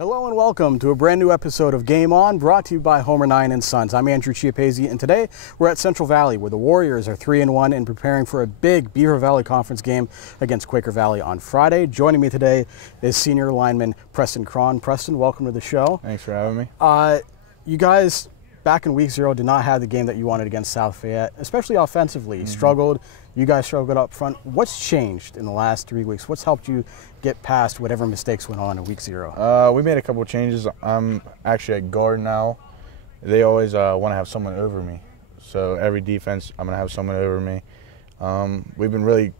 Hello and welcome to a brand new episode of Game On, brought to you by Homer 9 & Sons. I'm Andrew Chiappazzi, and today we're at Central Valley, where the Warriors are 3-1 and preparing for a big Beaver Valley Conference game against Quaker Valley on Friday. Joining me today is senior lineman Preston Cron. Preston, welcome to the show. Thanks for having me. You guys, back in week 0, did not have the game that you wanted against South Fayette, especially offensively. Struggled. You guys struggled up front. What's changed in the last 3 weeks? What's helped you get past whatever mistakes went on in week 0? We made a couple of changes. I'm actually at guard now. They always want to have someone over me. So every defense, I'm going to have someone over me. We've been really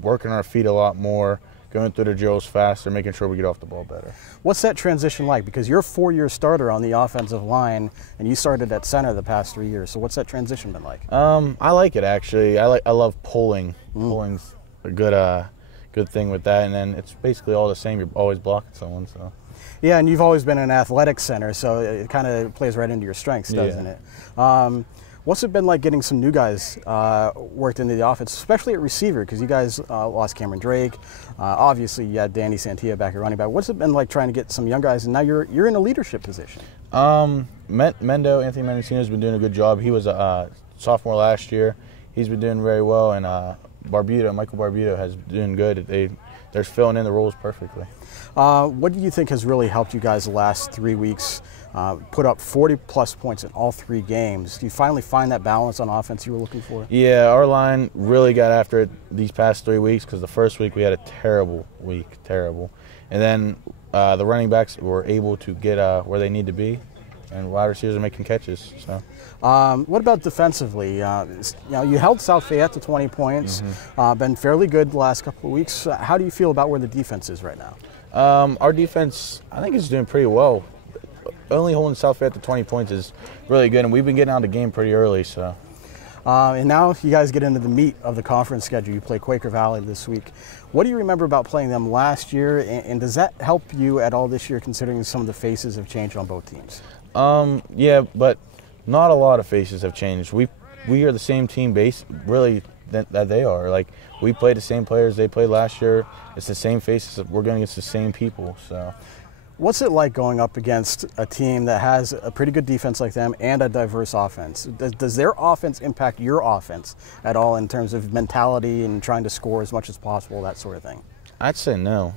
working our feet a lot more, going through the drills faster, making sure we get off the ball better. What's that transition like? Because you're a 4-year starter on the offensive line, and you started at center the past 3 years. So what's that transition been like? I like it, actually. I love pulling. Pulling's a good thing with that, and then it's basically all the same. You're always blocking someone. So. Yeah, and you've always been an athletic center, so it kind of plays right into your strengths, doesn't it? What's it been like getting some new guys worked into the offense, especially at receiver, because you guys lost Cameron Drake. Obviously, you had Danny Santia back at running back. What's it been like trying to get some young guys, and now you're in a leadership position? Anthony Mendocino has been doing a good job. He was a sophomore last year. He's been doing very well, and Michael Barbuto has been doing good. They're filling in the roles perfectly. What do you think has really helped you guys the last 3 weeks? Put up 40-plus points in all 3 games. Do you finally find that balance on offense you were looking for? Yeah, our line really got after it these past 3 weeks, because the first week we had a terrible week, and then the running backs were able to get where they need to be, and wide receivers are making catches. So, what about defensively? You held South Fayette to 20 points. Been fairly good the last couple of weeks. How do you feel about where the defense is right now? Our defense, I think, is doing pretty well. Only holding South Fayette to 20 points is really good, and we've been getting out of the game pretty early. So, and now you guys get into the meat of the conference schedule. You play Quaker Valley this week. What do you remember about playing them last year, and does that help you at all this year, considering some of the faces have changed on both teams? Yeah, but not a lot of faces have changed. We are the same team base, really, that they are. Like, we play the same players they played last year. It's the same faces. We're going against the same people. So, what's it like going up against a team that has a pretty good defense like them and a diverse offense? Does their offense impact your offense at all in terms of mentality and trying to score as much as possible, that sort of thing? I'd say no.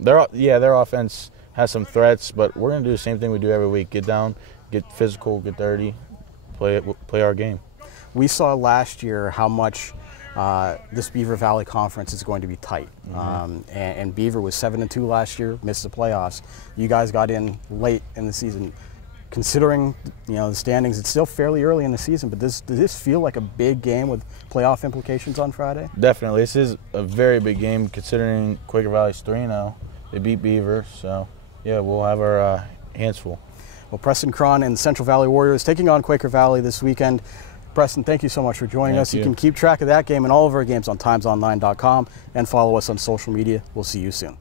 Their offense has some threats, but we're going to do the same thing we do every week. Get down, get physical, get dirty, play our game. We saw last year how much this Beaver Valley Conference is going to be tight. And Beaver was 7-2 last year, missed the playoffs. You guys got in late in the season. Considering the standings, it's still fairly early in the season, but does this feel like a big game with playoff implications on Friday? Definitely. This is a very big game, considering Quaker Valley's 3-0. They beat Beaver, so yeah, we'll have our hands full. Well, Preston Cron and Central Valley Warriors taking on Quaker Valley this weekend. Preston, thank you so much for joining us. You can keep track of that game and all of our games on timesonline.com and follow us on social media. We'll see you soon.